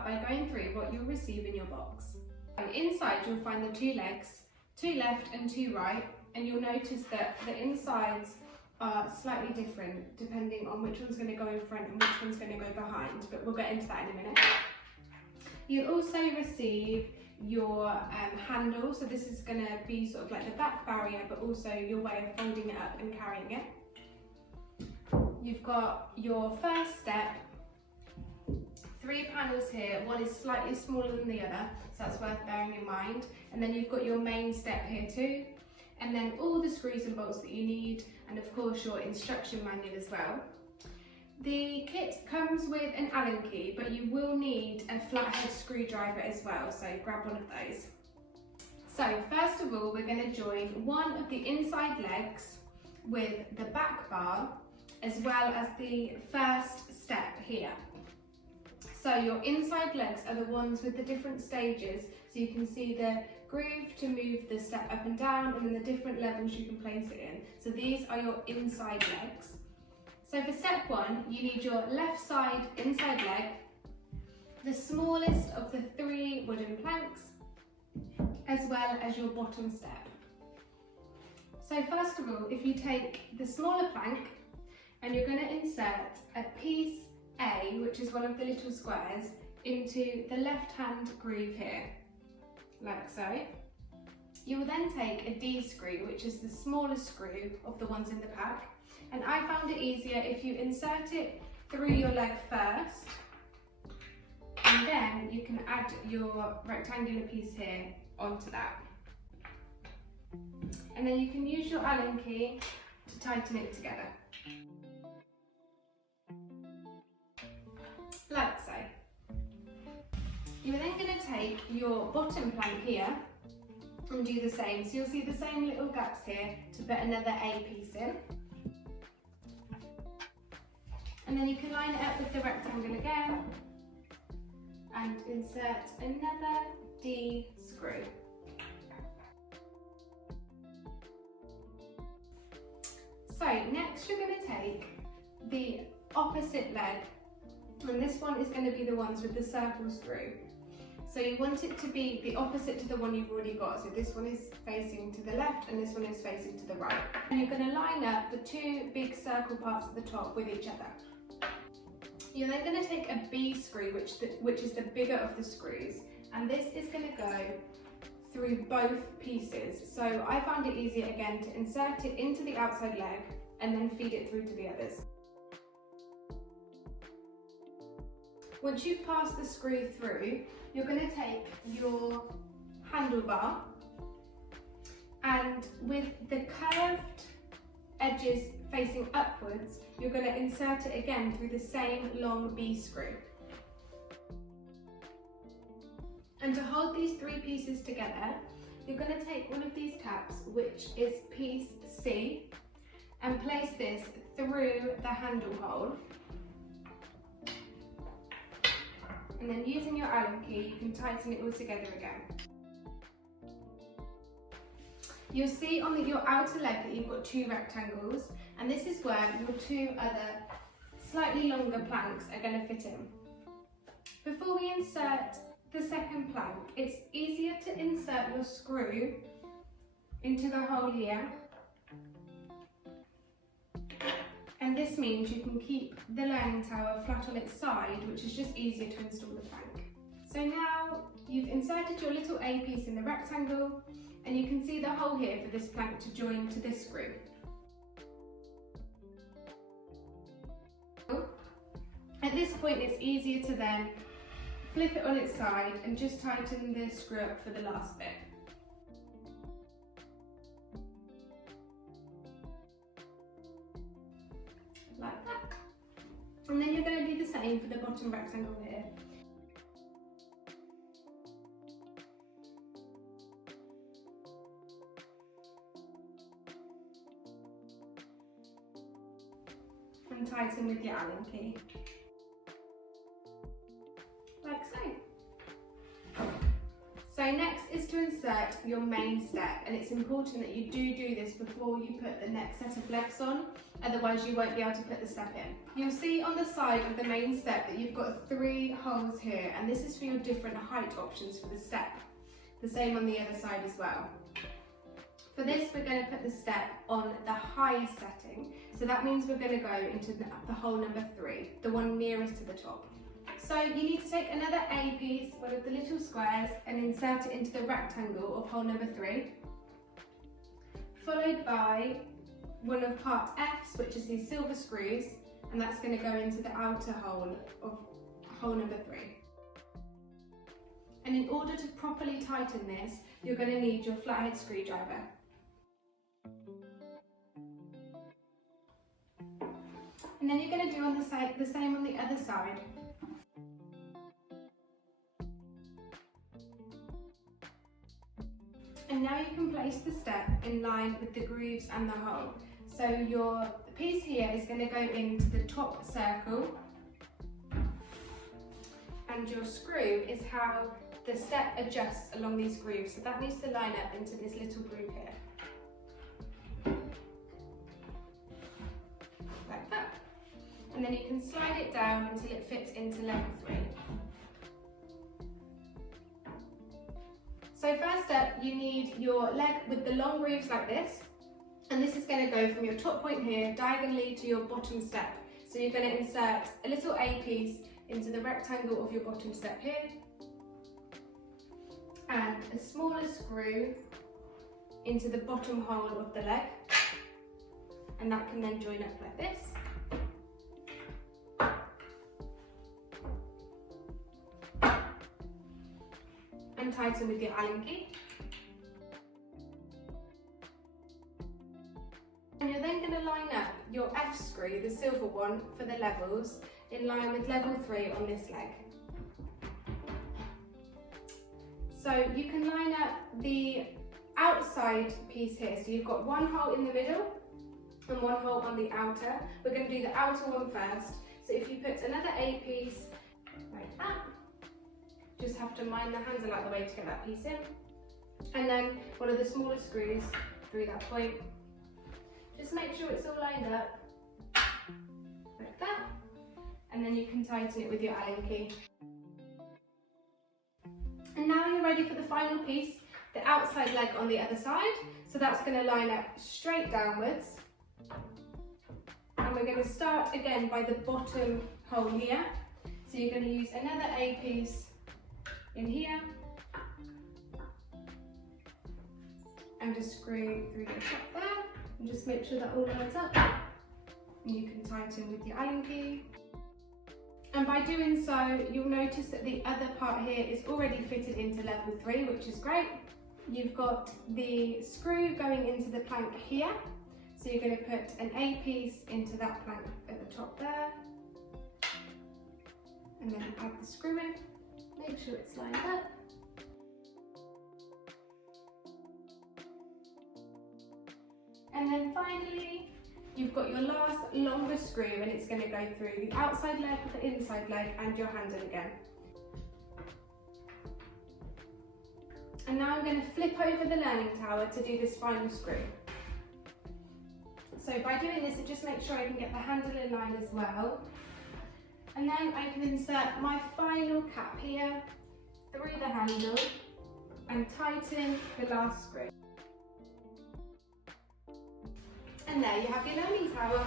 start by going through what you'll receive in your box. Inside you'll find the 2 legs, 2 left and 2 right, and you'll notice that the insides are slightly different depending on which one's going to go in front and which one's going to go behind, but we'll get into that in a minute. You'll also receive your handle, so this is going to be sort of like the back barrier, but also your way of folding it up and carrying it. You've got your first step, 3 panels here, one is slightly smaller than the other, so that's worth bearing in mind. And then you've got your main step here too, and then all the screws and bolts that you need, and of course your instruction manual as well. The kit comes with an Allen key, but you will need a flathead screwdriver as well, so grab one of those. So first of all, we're going to join one of the inside legs with the back bar, as well as the first step here. So your inside legs are the ones with the different stages, so you can see the groove to move the step up and down, and then the different levels you can place it in. So these are your inside legs. So for step 1, you need your left side inside leg, the smallest of the 3 wooden planks, as well as your bottom step. So first of all, if you take the smaller plank and you're going to insert a piece A, which is one of the little squares, into the left hand groove here, like so. You will then take a D screw, which is the smallest screw of the ones in the pack, and I found it easier if you insert it through your leg first, and then you can add your rectangular piece here onto that. And then you can use your Allen key to tighten it together. Like so. You're then going to take your bottom plank here and do the same. So you'll see the same little gaps here to put another A piece in. And then you can line it up with the rectangle again and insert another D screw. So next you're going to take the opposite leg, and this one is going to be the ones with the circles through. So you want it to be the opposite to the one you've already got. So this one is facing to the left and this one is facing to the right. And you're going to line up the 2 big circle parts at the top with each other. You're then going to take a B screw, which is the bigger of the screws, and this is going to go through both pieces. So I found it easier again to insert it into the outside leg and then feed it through to the others. Once you've passed the screw through, you're going to take your handlebar, and with the curved edges facing upwards, you're going to insert it again through the same long B screw. And to hold these 3 pieces together, you're going to take one of these caps, which is piece C, and place this through the handle hole. And then using your Allen key, you can tighten it all together again. You'll see on your outer leg that you've got 2 rectangles, and this is where your 2 other slightly longer planks are going to fit in. Before we insert the second plank, it's easier to insert your screw into the hole here, and this means you can keep the learning tower flat on its side, which is just easier to install the plank. So now you've inserted your little A piece in the rectangle, and you can see the hole here for this plank to join to this screw. At this point, it's easier to then flip it on its side and just tighten the screw up for the last bit. Like that. And then you're going to do the same for the bottom rectangle here. And tighten with your Allen key. Like so. So next is to insert your main step, and it's important that you do this before you put the next set of legs on, otherwise you won't be able to put the step in. You'll see on the side of the main step that you've got 3 holes here, and this is for your different height options for the step. The same on the other side as well. For this, we're going to put the step on the highest setting, so that means we're going to go into the hole number 3, the one nearest to the top. So you need to take another A piece, one of the little squares, and insert it into the rectangle of hole number 3, followed by one of part F's, which is these silver screws, and that's going to go into the outer hole of hole number 3. And in order to properly tighten this, you're going to need your flathead screwdriver. And then you're going to do on the same on the other side. And now you can place the step in line with the grooves and the hole. So your piece here is going to go into the top circle, and your screw is how the step adjusts along these grooves. So that needs to line up into this little groove here. Like that. And then you can slide it down until it fits into level 3. So first up, you need your leg with the long grooves like this, and this is going to go from your top point here diagonally to your bottom step. So you're going to insert a little A piece into the rectangle of your bottom step here, and a smaller screw into the bottom hole of the leg, and that can then join up like this. And tighten with your Allen key. And you're then going to line up your F screw, the silver one, for the levels in line with level 3 on this leg. So you can line up the outside piece here. So you've got one hole in the middle and one hole on the outer. We're going to do the outer one first. So if you put another A piece like that, just have to mind the handle out the way to get that piece in. And then one of the smaller screws through that point. Just make sure it's all lined up, like that. And then you can tighten it with your Allen key. And now you're ready for the final piece, the outside leg on the other side. So that's going to line up straight downwards. And we're going to start again by the bottom hole here. So you're going to use another A piece in here, and just screw through the top there, and just make sure that all lines up, and you can tighten with your Allen key. And by doing so, you'll notice that the other part here is already fitted into level 3, which is great. You've got the screw going into the plank here, so you're going to put an A piece into that plank at the top there, and then add the screw in. Make sure it's lined up. And then finally, you've got your last longer screw, and it's going to go through the outside leg, the inside leg, and your handle again. And now I'm going to flip over the learning tower to do this final screw. So by doing this, it just makes sure I can get the handle in line as well. And then I can insert my final cap here through the handle and tighten the last screw. And there you have your learning tower.